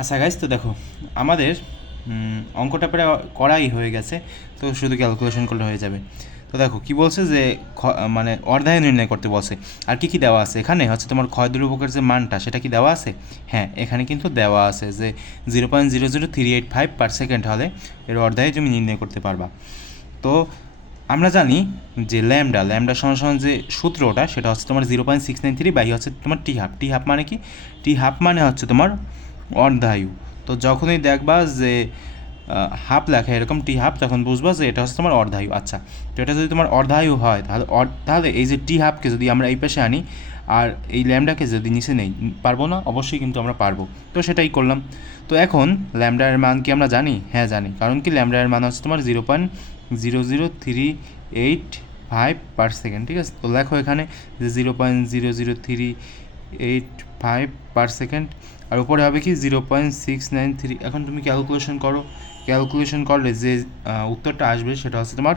আচ্ছা গাইজ তো দেখো, আমাদের অঙ্কটা প্রায় করাই হয়ে গেছে, তো শুধু ক্যালকুলেশন করলে হয়ে যাবে। তো দেখো, কি বলছে যে মানে অর্ধায় নির্ণয় করতে বলছে। আর কি কি দেওয়া আছে? এখানে হচ্ছে তোমার ক্ষয় দুর্ভোগের যে মানটা, সেটা কি দেওয়া আছে? হ্যাঁ এখানে কিন্তু দেওয়া আছে যে zero point zero zero three eight five per second হলে এর অর্ধায় তুমি নির্ণয় করতে পারবা। তো আমরা জানি যে ল্যামডা ল্যামডা সমান যে সূত্রটা, সেটা হচ্ছে তোমার zero point six nine three by হচ্ছে তোমার টি হাফ টি হাফ মানে কি? টি হাফ মানে হচ্ছে তোমার অর্ধায়ু। তো যখনই দেখবা যে হাফ লেখা, এরকম টি হাফ, তখন বুঝবা যে এটা হচ্ছে তোমার অর্ধায়ু। আচ্ছা তো এটা যদি তোমার অর্ধায়ু হয়, তাহলে তাহলে এই যে টি হাফকে যদি আমরা এই পাশে আনি, আর এই ল্যামডাকে যদি নিচে নেই, পারব না? অবশ্যই কিন্তু আমরা পারব। তো সেটাই করলাম। তো এখন ল্যামডার মান কি আমরা জানি? হ্যাঁ জানি। কারণ কি ল্যামডার মান হচ্ছে তোমার zero point zero zero three eight five per second, ঠিক আছে? তো লেখো এখানে যে zero point zero zero three eight five per second. আর উপরে হবে কি zero point six nine three এখন তুমি ক্যালকুলেশন করো। ক্যালকুলেশন করলে যে উত্তরটা আসবে সেটা হচ্ছে তোমার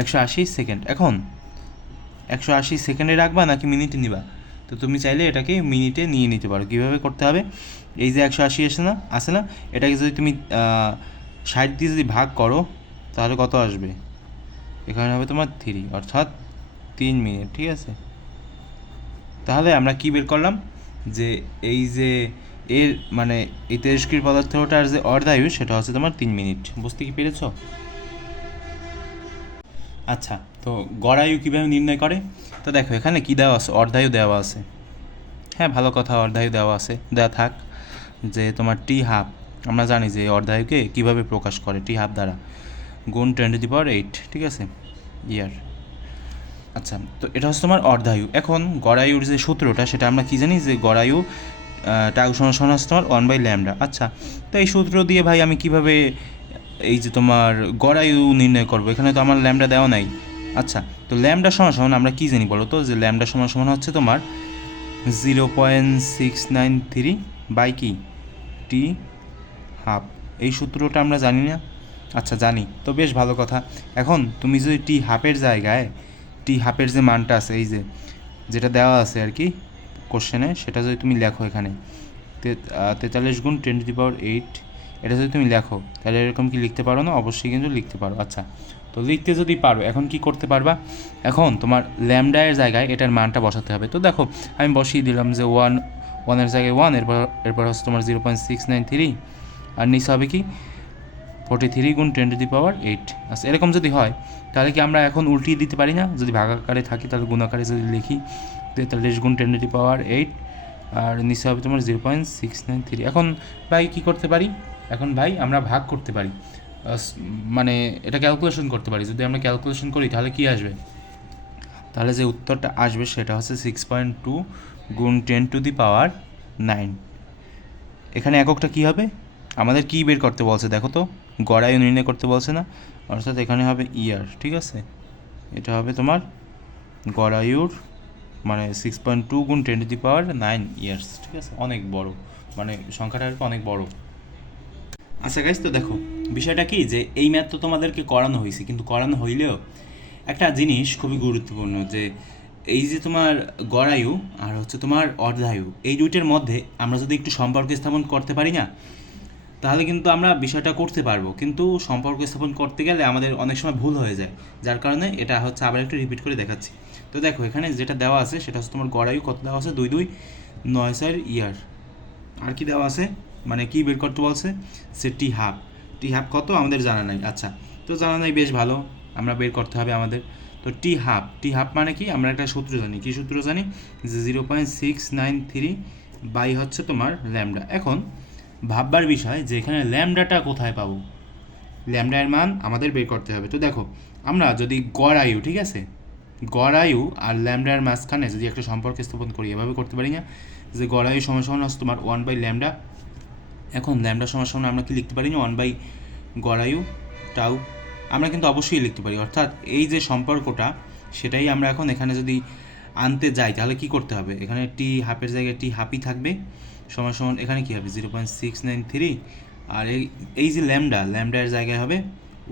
একশো আশি সেকেন্ড এখন একশো আশি সেকেন্ডে রাখবা নাকি মিনিটে নিবা? তো তুমি চাইলে এটাকে মিনিটে নিয়ে নিতে পারো। কীভাবে করতে হবে? এই যে একশো আশি আসে না আসে না? এটাকে যদি তুমি ষাট দিয়ে যদি ভাগ করো, তাহলে কত আসবে? এখানে হবে তোমার থ্রি অর্থাৎ তিন মিনিট ঠিক আছে? তাহলে আমরা কি বের করলাম? যে এই যে এর মানে এই তেজস্ক্রিয় পদার্থটার যে অর্ধায়ু, সেটা হচ্ছে তোমার তিন মিনিট। বুঝতে কি পেরেছ? আচ্ছা তো গড়ায়ু কীভাবে নির্ণয় করে? তো দেখো, এখানে কি দেওয়া আছে? অর্ধায়ু দেওয়া আছে। হ্যাঁ ভালো কথা, অর্ধায়ু দেওয়া আছে। দেওয়া থাক যে তোমার টি হাফ, আমরা জানি যে অর্ধায়ুকে কীভাবে প্রকাশ করে? টি হাফ দ্বারা। গুণ টোয়েন্টি দি পাওয়ার এইট ঠিক আছে? ইয়ার আচ্ছা তো এটা হচ্ছে তোমার অর্ধায়ু। এখন গড়ায়ুর যে সূত্রটা, সেটা আমরা কি জানি? যে গড়ায়ু টাউ সমান হচ্ছে তোমার ওয়ান বাই ল্যামডা আচ্ছা তো এই সূত্র দিয়ে ভাই আমি কীভাবে এই যে তোমার গড়ায়ু নির্ণয় করব? এখানে তো আমার ল্যামডা দেওয়া নাই। আচ্ছা তো ল্যামডা সমান সমান আমরা কী জানি বলো তো? যে ল্যামডা সমান সমান হচ্ছে তোমার zero point six nine three by কি? টি হাফ এই সূত্রটা আমরা জানি না? আচ্ছা জানি। তো বেশ ভালো কথা। এখন তুমি যদি টি হাফের জায়গায় টি হাফের যে মানটা আছে, এই যে, যেটা দেওয়া আছে আর কি কোশ্চেনে সেটা যদি তুমি লেখো এখানে তেতাল্লিশ গুণ ten to the power eight এটা যদি তুমি লেখো, তাহলে এরকম কি লিখতে পারো না? অবশ্যই কিন্তু লিখতে পারো। আচ্ছা তো লিখতে যদি পারো, এখন কি করতে পারবা? এখন তোমার ল্যামডায়ের জায়গায় এটার মানটা বসাতে হবে। তো দেখো, আমি বসিয়ে দিলাম যে ওয়ান ওয়ানের জায়গায় ওয়ান এরপর এরপর হচ্ছে তোমার zero point six nine three আর নিচে হবে কি? ফোর্টি থ্রি গুণ ten to the power eight আচ্ছা এরকম যদি হয়, তাহলে কি আমরা এখন উল্টিয়ে দিতে পারি না? যদি ভাগাকারে থাকি, তাহলে গুণাকারে যদি লিখি, তেতাল্লিশ গুণ ten to the power eight আর নিচে হবে তোমার zero point six nine three এখন ভাই কী করতে পারি? এখন ভাই আমরা ভাগ করতে পারি। মানে এটা ক্যালকুলেশন করতে পারি। যদি আমরা ক্যালকুলেশন করি, তাহলে কি আসবে? তাহলে যে উত্তরটা আসবে, সেটা হচ্ছে সিক্স পয়েন্ট টু গুণ ten to the power nine এখানে এককটা কি হবে? আমাদের কি বের করতে বলছে, দেখো তো। গড়ায়ু নির্ণয় করতে বলছে না, অর্থাৎ এখানে হবে ইয়ার, ঠিক আছে? এটা হবে তোমার গড়ায়ুর মানে সিক্স পয়েন্ট টু গুণ ten to the power nine years ঠিক আছে? অনেক বড় মানে সংখ্যাটা আর কি অনেক বড়। আচ্ছা গাইজ তো দেখো, বিষয়টা কি যে এই ম্যাথ তো তোমাদেরকে করানো হয়েছে, কিন্তু করানো হইলেও একটা জিনিস খুবই গুরুত্বপূর্ণ যে এই যে তোমার গড়ায়ু আর হচ্ছে তোমার অর্ধায়ু এই দুইটার মধ্যে আমরা যদি একটু সম্পর্ক স্থাপন করতে পারি না তাহলে কিন্তু আমরা বিষয়টা করতে পারব। কিন্তু সম্পর্ক স্থাপন করতে গেলে আমাদের অনেক সময় ভুল হয়ে যায়। যার কারণে এটা হচ্ছে আবার একটু রিপিট করে দেখাচ্ছি। তো দেখো, এখানে যেটা দেওয়া আছে সেটা হচ্ছে তোমার গড়ায়ু কত দেওয়া আছে? দুই দুই, নয় ছয়ের ইয়ার। আর কি দেওয়া আছে? মানে কি বের করতে বলছে? সে টি হাফ। টি হাফ কত? আমাদের জানা নাই। আচ্ছা তো জানা নাই, বেশ ভালো। আমরা বের করতে হবে আমাদের। তো টি হাফ। টি হাফ মানে কি? আমরা একটা সূত্র জানি। কি সূত্র জানি? যে zero point six nine three by হচ্ছে তোমার ল্যামডা। এখন ভাববার বিষয় যে এখানে ল্যামডাটা কোথায় পাবো? ল্যামডার মান আমাদের বের করতে হবে। তো দেখো, আমরা যদি গড় আয়ু, ঠিক আছে? গড় আয়ু আর ল্যামডার মাঝখানে যদি একটা সম্পর্ক স্থাপন করি, এভাবে করতে পারি না? যে গড় আয়ু সমান সমান হচ্ছে তোমার ওয়ান বাই ল্যামডা। এখন ল্যামডা সমান সমান আমরা কি লিখতে পারি না? ওয়ান বাই গড় আয়ু টাউ আমরা কিন্তু অবশ্যই লিখতে পারি। অর্থাৎ এই যে সম্পর্কটা, সেটাই আমরা এখন এখানে যদি আনতে যাই, তাহলে কি করতে হবে? এখানে টি হাফের জায়গায় টি হাফই থাকবে। সমান সমান এখানে কি হবে? Zero point six nine three আর এই যে ল্যামডা ল্যামডার জায়গায় হবে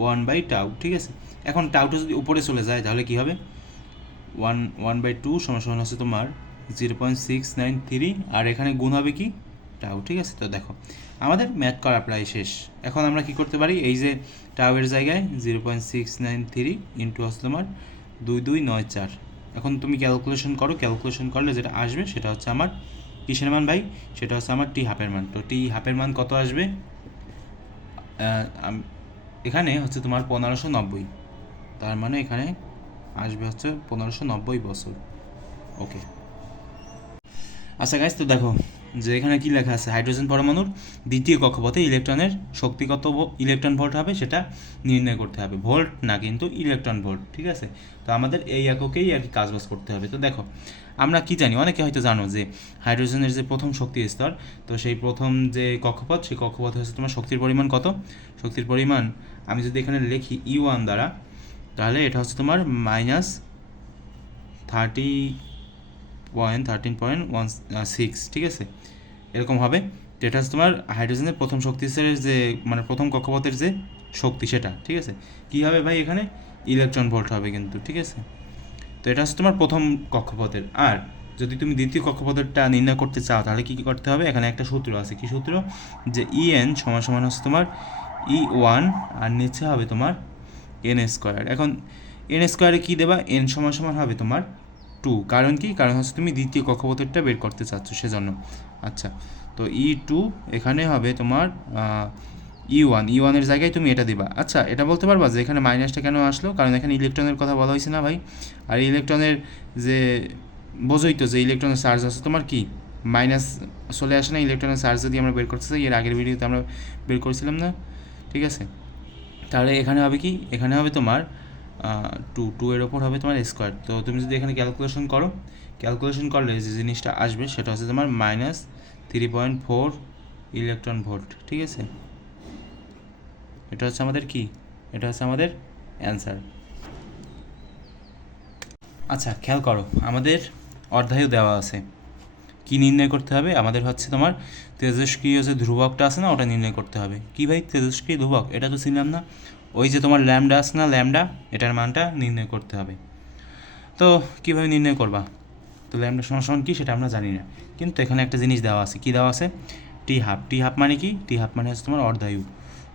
ওয়ান বাই টাউ ঠিক আছে? এখন টাউটা যদি উপরে চলে যায়, তাহলে কি হবে? ওয়ান ওয়ান বাই টু সমান সমান হচ্ছে তোমার zero point six nine three আর এখানে গুণ হবে কি? টাউ ঠিক আছে? তো দেখো, আমাদের ম্যাথ করা প্রায় শেষ। এখন আমরা কি করতে পারি? এই যে টাউয়ের জায়গায় zero point six nine three into হচ্ছে তোমার দুই দুই নয় চার। এখন তুমি ক্যালকুলেশন করো ক্যালকুলেশন করলে যেটা আসবে সেটা হচ্ছে আমার কিসের মান ভাই? সেটা হচ্ছে আমার টি হাফের মান। তো টি হাফের মান কত আসবে? এখানে হচ্ছে তোমার পনেরোশো নব্বই। তার মানে এখানে আসবে হচ্ছে পনেরোশো নব্বই বছর। ওকে আচ্ছা গাইজ তো দেখো যে এখানে কি লেখা আছে? হাইড্রোজেন পরমাণুর দ্বিতীয় কক্ষপথে ইলেকট্রনের শক্তি কত ইলেকট্রন ভোল্ট হবে, সেটা নির্ণয় করতে হবে। ভোল্ট না কিন্তু ইলেকট্রন ভোল্ট, ঠিক আছে? তো আমাদের এই এককেই আর কি কাজবাজ করতে হবে। তো দেখো, আমরা কি জানি? অনেকে হয়তো জানো যে হাইড্রোজেনের যে প্রথম শক্তি স্তর, তো সেই প্রথম যে কক্ষপথ, সেই কক্ষপথে হচ্ছে তোমার শক্তির পরিমাণ কত? শক্তির পরিমাণ, আমি যদি এখানে লিখি ই ওয়ান দ্বারা, তাহলে এটা হচ্ছে তোমার minus thirty point thirteen point one six ঠিক আছে? এরকম হবে। তো এটা হচ্ছে তোমার হাইড্রোজেনের প্রথম শক্তি যে মানে প্রথম কক্ষপথের যে শক্তি সেটা, ঠিক আছে? কী হবে ভাই এখানে? ইলেকট্রন ভোল্ট হবে কিন্তু, ঠিক আছে? তো এটা হচ্ছে তোমার প্রথম কক্ষপথের। আর যদি তুমি দ্বিতীয় কক্ষপথেরটা নির্ণয় করতে চাও, তাহলে কী কী করতে হবে? এখানে একটা সূত্র আছে। কী সূত্র? যে ই এন সমান সমান হচ্ছে তোমার ই ওয়ান আর নিচে হবে তোমার এন স্কোয়ার এখন এন স্কোয়ারে কী দেবা? এন সমান সমান হবে তোমার টু কারণ কি? কারণ হচ্ছে তুমি দ্বিতীয় কক্ষপথেরটা বের করতে চাচ্ছ সেজন্য। আচ্ছা তো ই টু এখানে হবে তোমার ই ওয়ান ই ওয়ানের জায়গায় তুমি এটা দিবা। আচ্ছা এটা বলতে পারবা যে এখানে মাইনাসটা কেন আসলো? কারণ এখানে ইলেকট্রনের কথা বলা হয়েছে না ভাই? আর ইলেকট্রনের যে বোঝোই তো যে ইলেকট্রনের চার্জ আছে, তোমার কি? মাইনাস চলে আসে না ইলেকট্রনের চার্জ যদি আমরা বের করতে চাই? এর আগের ভিডিওতে আমরা বের করেছিলাম না? ঠিক আছে? তাহলে এখানে হবে কি? এখানে হবে তোমার টু টু এর ওপর হবে তোমার স্কোয়ার তো তুমি যদি এখানে ক্যালকুলেশন করো ক্যালকুলেশন করলে যে জিনিসটা আসবে সেটা হচ্ছে তোমার minus three point four electron volt ঠিক আছে? এটা হচ্ছে আমাদের কি? এটা হচ্ছে আমাদের অ্যান্সার আচ্ছা খেয়াল করো, আমাদের অর্ধায়ু দেওয়া আছে। কি নির্ণয় করতে হবে? আমাদের হচ্ছে তোমার তেজস্ক্রিয় যে ধ্রুবকটা আছে না, ওটা নির্ণয় করতে হবে। কি ভাই? তেজস্ক্রিয় ধ্রুবক, এটা তো ছিলাম না। ওই যে তোমার ল্যামডা আছে না, ল্যামডা? এটার মানটা নির্ণয় করতে হবে। তো কীভাবে নির্ণয় করবা? তো ল্যামডা সমান কী সেটা আমরা জানি না। কিন্তু এখানে একটা জিনিস দেওয়া আছে। কি দেওয়া আছে? টি হাফ টি হাফ মানে কি? টি হাফ মানে হচ্ছে তোমার অর্ধায়ু।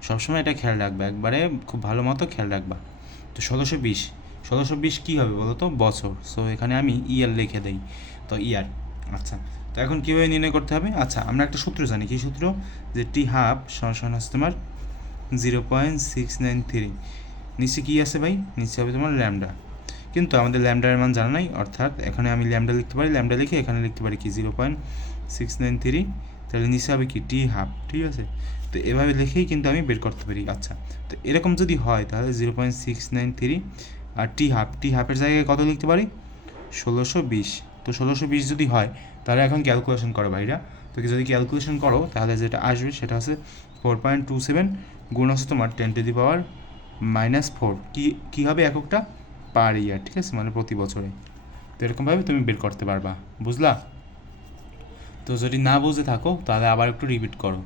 সবসময় এটা খেয়াল রাখবে। একবারে খুব ভালো মতো খেয়াল রাখবা। তো ষোলোশো বিশ। ষোলোশো বিশ কী হবে বলো তো? বছর। সো এখানে আমি ইয়ার লিখে দেই। তো ইয়ার। আচ্ছা। তো এখন কীভাবে নির্ণয় করতে হবে? আচ্ছা আমরা একটা সূত্র জানি। কী সূত্র? যে টি হাফ সমান হচ্ছে তোমার zero point six nine three. নিচে কী আছে ভাই? নিচে হবে তোমার ল্যামডা। কিন্তু আমাদের ল্যামডার মান জানা নাই, অর্থাৎ এখানে আমি ল্যামডা লিখতে পারি, ল্যামডা লিখে এখানে লিখতে পারি কি zero point six nine three. তাহলে নিচে হবে কি টি হাফ, ঠিক আছে? তো এভাবে লিখেই কিন্তু আমি বের করতে পারি আচ্ছা। তো এরকম যদি হয় তাহলে zero point six nine three আর টি হাফ, টি হাফের জায়গায় কত লিখতে পারি? ষোলোশো বিশ। তো ষোলোশো বিশ যদি হয়, তাহলে এখন ক্যালকুলেশন করো ভাইরা। তো যদি ক্যালকুলেশন করো, তাহলে যেটা আসবে সেটা হচ্ছে ফোর পয়েন্ট টু সেভেন গুণ তোমার ten to the power minus four কী কী হবে এককটা? পার ইয়ার ঠিক আছে? মানে প্রতি বছরে। তো এরকমভাবে তুমি বের করতে পারবা। বুঝলা? তো যদি না বুঝে থাকো, তাহলে আবার একটু রিপিট করো।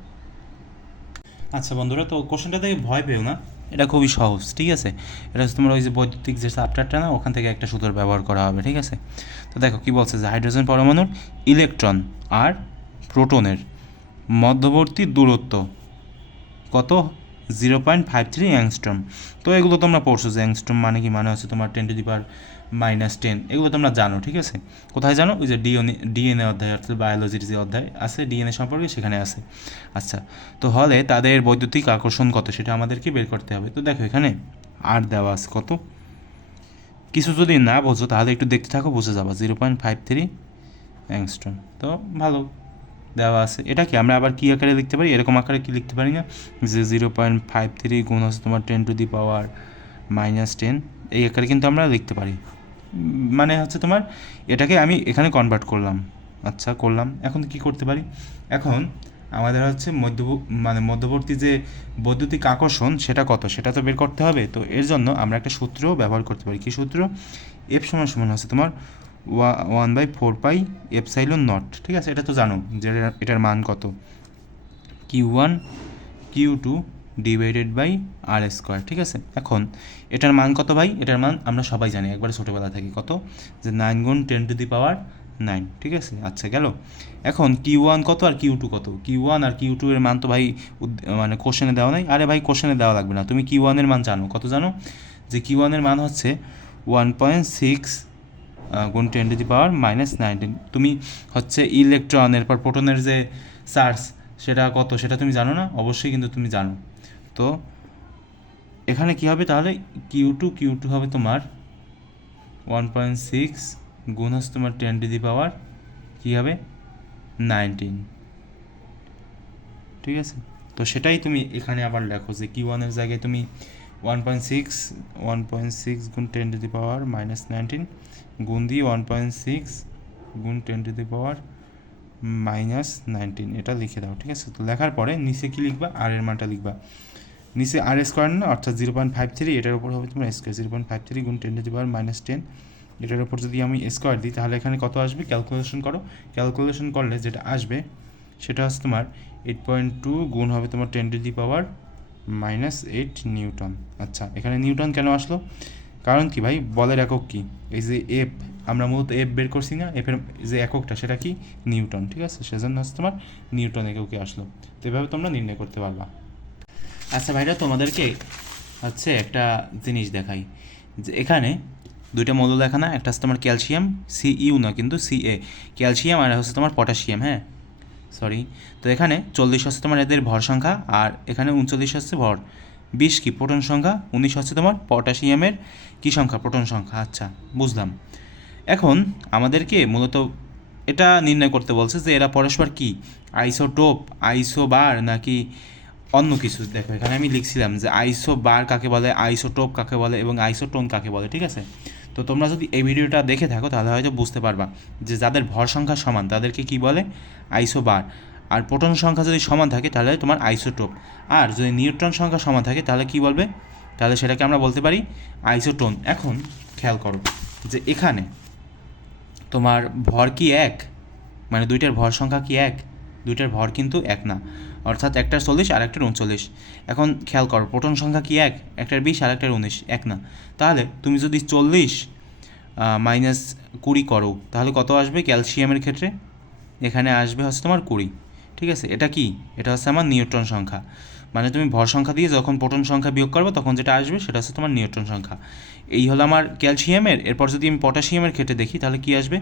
আচ্ছা বন্ধুরা, তো কোশ্চেনটা থেকে ভয় পেও না। এটা খুবই সহজ, ঠিক আছে? এটা হচ্ছে তোমার ওই যে বৈদ্যুতিক যে চ্যাপ্টারটা না, ওখান থেকে একটা সূত্র ব্যবহার করা হবে, ঠিক আছে? তো দেখো, কি বলছে যে হাইড্রোজেন পরমাণুর ইলেকট্রন আর প্রোটনের মধ্যবর্তী দূরত্ব কত? Zero point five three angstrom তো এগুলো তোমরা পড়ছো যে অ্যাংস্ট্রম মানে কি? মানে হচ্ছে তোমার ten to the power minus ten এগুলো তোমরা জানো, ঠিক আছে? কোথায় জানো? ওই যে ডিএনএ ডিএনএ অধ্যায়, অর্থাৎ বায়োলজির যে অধ্যায় আছে ডিএনএ সম্পর্কে সেখানে আছে। আচ্ছা তো হলে তাদের বৈদ্যুতিক আকর্ষণ কত? সেটা আমাদেরকে বের করতে হবে। তো দেখো এখানে আর দেওয়া আছে কত? কিছু যদি না বোঝো, তাহলে একটু দেখতে থাকো, বুঝে যাব। Zero point five three angstrom তো ভালো। দেওয়া আছে। এটা কি? আমরা আবার কী আকারে লিখতে পারি? এরকম আকারে কি লিখতে পারি না? যে জিরো পয়েন্ট ফাইভ থ্রি গুণ হচ্ছে তোমার ten to the power minus ten. এই আকারে কিন্তু আমরা লিখতে পারি। মানে হচ্ছে তোমার এটাকে আমি এখানে কনভার্ট করলাম। আচ্ছা করলাম। এখন কি করতে পারি? এখন আমাদের হচ্ছে মধ্য মানে মধ্যবর্তী যে বৈদ্যুতিক আকর্ষণ, সেটা কত? সেটা তো বের করতে হবে। তো এর জন্য আমরা একটা সূত্র ব্যবহার করতে পারি। কি সূত্র? এফ সমান সমান হচ্ছে তোমার one by four pi epsilon nought, ঠিক আছে? এটা তো জানো যে এটার মান কত? Q one q two divided by r square, ঠিক আছে? এখন, এটার মান কত ভাই? এটার মান আমরা সবাই জানি, একবারে ছোটোবেলা থেকে কত? যে নাইন গুণ ten to the power nine, ঠিক আছে? আচ্ছা গেল। এখন, কিউ ওয়ান কত আর কিউ টু কত? কিউ ওয়ান আর কিউ টু এর মান তো ভাই মানে কোশ্চেনে দেওয়া নাই। আরে ভাই কোশ্চেনে দেওয়া লাগবে না। তুমি কিউ ওয়ানের মান জানো। কত জানো? যে কিউ ওয়ানের মান হচ্ছে ওয়ান পয়েন্ট সিক্স গুণ ten to the power minus nineteen তুমি হচ্ছে ইলেকট্রন এরপর প্রোটনের যে চার্জ সেটা কত? সেটা তুমি জানো না? অবশ্যই কিন্তু তুমি জানো। তো এখানে কি হবে তাহলে? কিউ টু কিউ টু হবে তোমার ওয়ান পয়েন্ট সিক্স গুণ হচ্ছে তোমার টেন টু দি পাওয়ার কী হবে? নাইনটিন ঠিক আছে? তো সেটাই তুমি এখানে আবার লেখো যে কিউ ওয়ানের জায়গায় তুমি one point six one point six গুণ ten to the power minus nineteen গুণ দিয়ে ওয়ান পয়েন্ট সিক্স গুণ ten to the power minus nineteen এটা লিখে দাও, ঠিক আছে? তো লেখার পরে নিচে কী লিখবা? আর এর মানটা লিখবা। নিচে আর স্কোয়ার না অর্থাৎ জিরো পয়েন্ট ফাইভ থ্রি এটার উপর হবে তোমার square zero point five three গুণ ten to the power minus ten এটার উপর যদি আমি স্কোয়ার দিই, তাহলে এখানে কত আসবে? ক্যালকুলেশন করো। ক্যালকুলেশন করলে যেটা আসবে, সেটা হচ্ছে তোমার এইট পয়েন্ট টু গুণ হবে তোমার ten to the power minus eight newton আচ্ছা এখানে নিউটন কেন আসলো? কারণ কি ভাই? বলের একক কি? এই যে এফ আমরা মূলত এফ বের করছি না এফের যে এককটা, সেটা কি? নিউটন ঠিক আছে? সেজন্য হচ্ছে তোমার নিউটন এককে আসলো। তো এভাবে তোমরা নির্ণয় করতে পারবা। আচ্ছা ভাইরা, তোমাদেরকে হচ্ছে একটা জিনিস দেখাই। যে এখানে দুইটা মৌল দেখা না একটা হচ্ছে তোমার ক্যালসিয়াম সি ইউ না কিন্তু সি এ ক্যালসিয়াম আর হচ্ছে তোমার পটাশিয়াম হ্যাঁ? সরি তো এখানে চল্লিশ হচ্ছে তোমার এদের ভর সংখ্যা, আর এখানে উনচল্লিশ হচ্ছে ভর। বিশ কি? প্রোটন সংখ্যা। উনিশ হচ্ছে তোমার পটাশিয়ামের কি সংখ্যা? প্রোটন সংখ্যা। আচ্ছা বুঝলাম। এখন আমাদেরকে মূলত এটা নির্ণয় করতে বলছে যে এরা পরস্পর কি? আইসোটোপ, আইসোবার নাকি অন্য কিছু? দেখো, এখানে আমি লিখছিলাম যে আইসো বার কাকে বলে? আইসোটোপ কাকে বলে? এবং আইসোটোন কাকে বলে? ঠিক আছে? তো তোমরা যদি এই ভিডিওটা দেখে থাকো, তাহলে হয়তো বুঝতে পারবা যে যাদের ভর সংখ্যা সমান, তাদেরকে কি বলে? আইসো বার আর প্রোটন সংখ্যা যদি সমান থাকে, তাহলে তোমার আইসোটোপ। আর যদি নিউট্রন সংখ্যা সমান থাকে, তাহলে কি বলবে? তাহলে সেটাকে আমরা বলতে পারি আইসোটোন। এখন খেয়াল করো যে এখানে তোমার ভর কি এক? মানে দুইটার ভর সংখ্যা কি এক? দুইটার ভর কিন্তু এক না। অর্থাৎ একটার চল্লিশ আর একটার উনচল্লিশ। এখন খেয়াল করো প্রোটন সংখ্যা কি এক? একটার বিশ আর একটার উনিশ। এক না। তাহলে তুমি যদি চল্লিশ মাইনাস কুড়ি করো, তাহলে কত আসবে ক্যালসিয়ামের ক্ষেত্রে? এখানে আসবে হচ্ছে তোমার কুড়ি। ঠিক আছে? এটা কি? এটা হচ্ছে আমার নিউট্রন সংখ্যা। মানে তুমি ভর সংখ্যা দিয়ে যখন প্রোটন সংখ্যা বিয়োগ করবে, তখন যেটা আসবে সেটা হচ্ছে তোমার নিউট্রন সংখ্যা। এই হলো আমার ক্যালসিয়ামের, এরপর যদি আমি পটাশিয়ামের ক্ষেত্রে দেখি, তাহলে কি আসবে?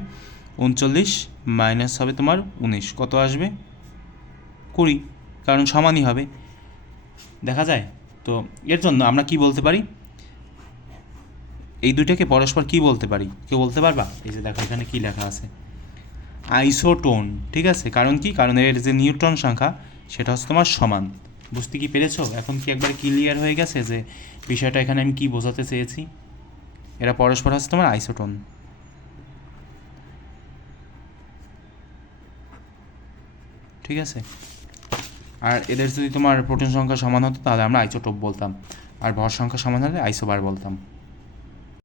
উনচল্লিশ মাইনাস হবে তোমার উনিশ। কত আসবে? কুড়ি কারণ সমানই হবে। দেখা যায়? তো এর জন্য আমরা কি বলতে পারি? এই দুইটাকে পরস্পর কি বলতে পারি? কেউ বলতে পারবা? এই যে দেখো, এখানে কি লেখা আছে? আইসোটোন, ঠিক আছে? কারণ কি? কারণ এর যে নিউট্রন সংখ্যা, সেটা হচ্ছে তোমার সমান। বুঝতে কি পেরেছ? এখন কি একবার ক্লিয়ার হয়ে গেছে যে বিষয়টা এখানে আমি কি বোঝাতে চেয়েছি? এরা পরস্পর হচ্ছে তোমার আইসোটোন। ঠিক আছে? আর এদের যদি তোমার প্রোটিন সংখ্যা সমান হতো, তাহলে আমরা আইসোটোপ বলতাম। আর ভর সংখ্যা সমান হলে আইসোবার বলতাম।